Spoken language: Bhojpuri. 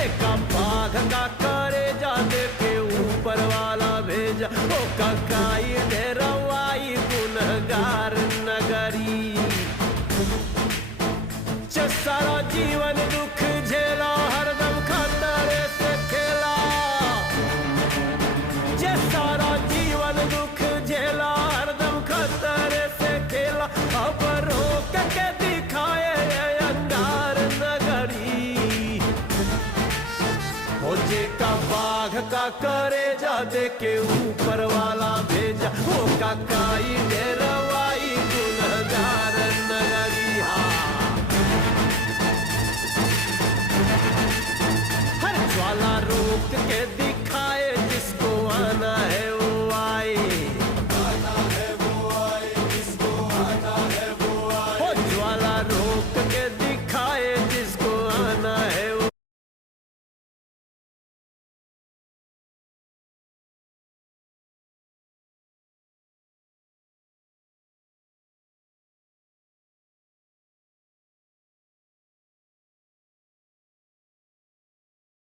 जेका बाघ का करे जा दे के ऊपर वाला भेजा, ओ ककाई डेरवाई गुनहगार नगरी। सारा जीवन दुख झेला, हरदम खतरे से खेला। जे सारा जीवन दुख झेला, हरदम खतरे से खेला। अब रोक के दिखाए अंगार नगरी। हो जे का बाघ का करे जा दे के ऊपर वाला भेजा, वो ककाई डेरवाई गुनहगार नगरी। ज्वाला रोक के दिख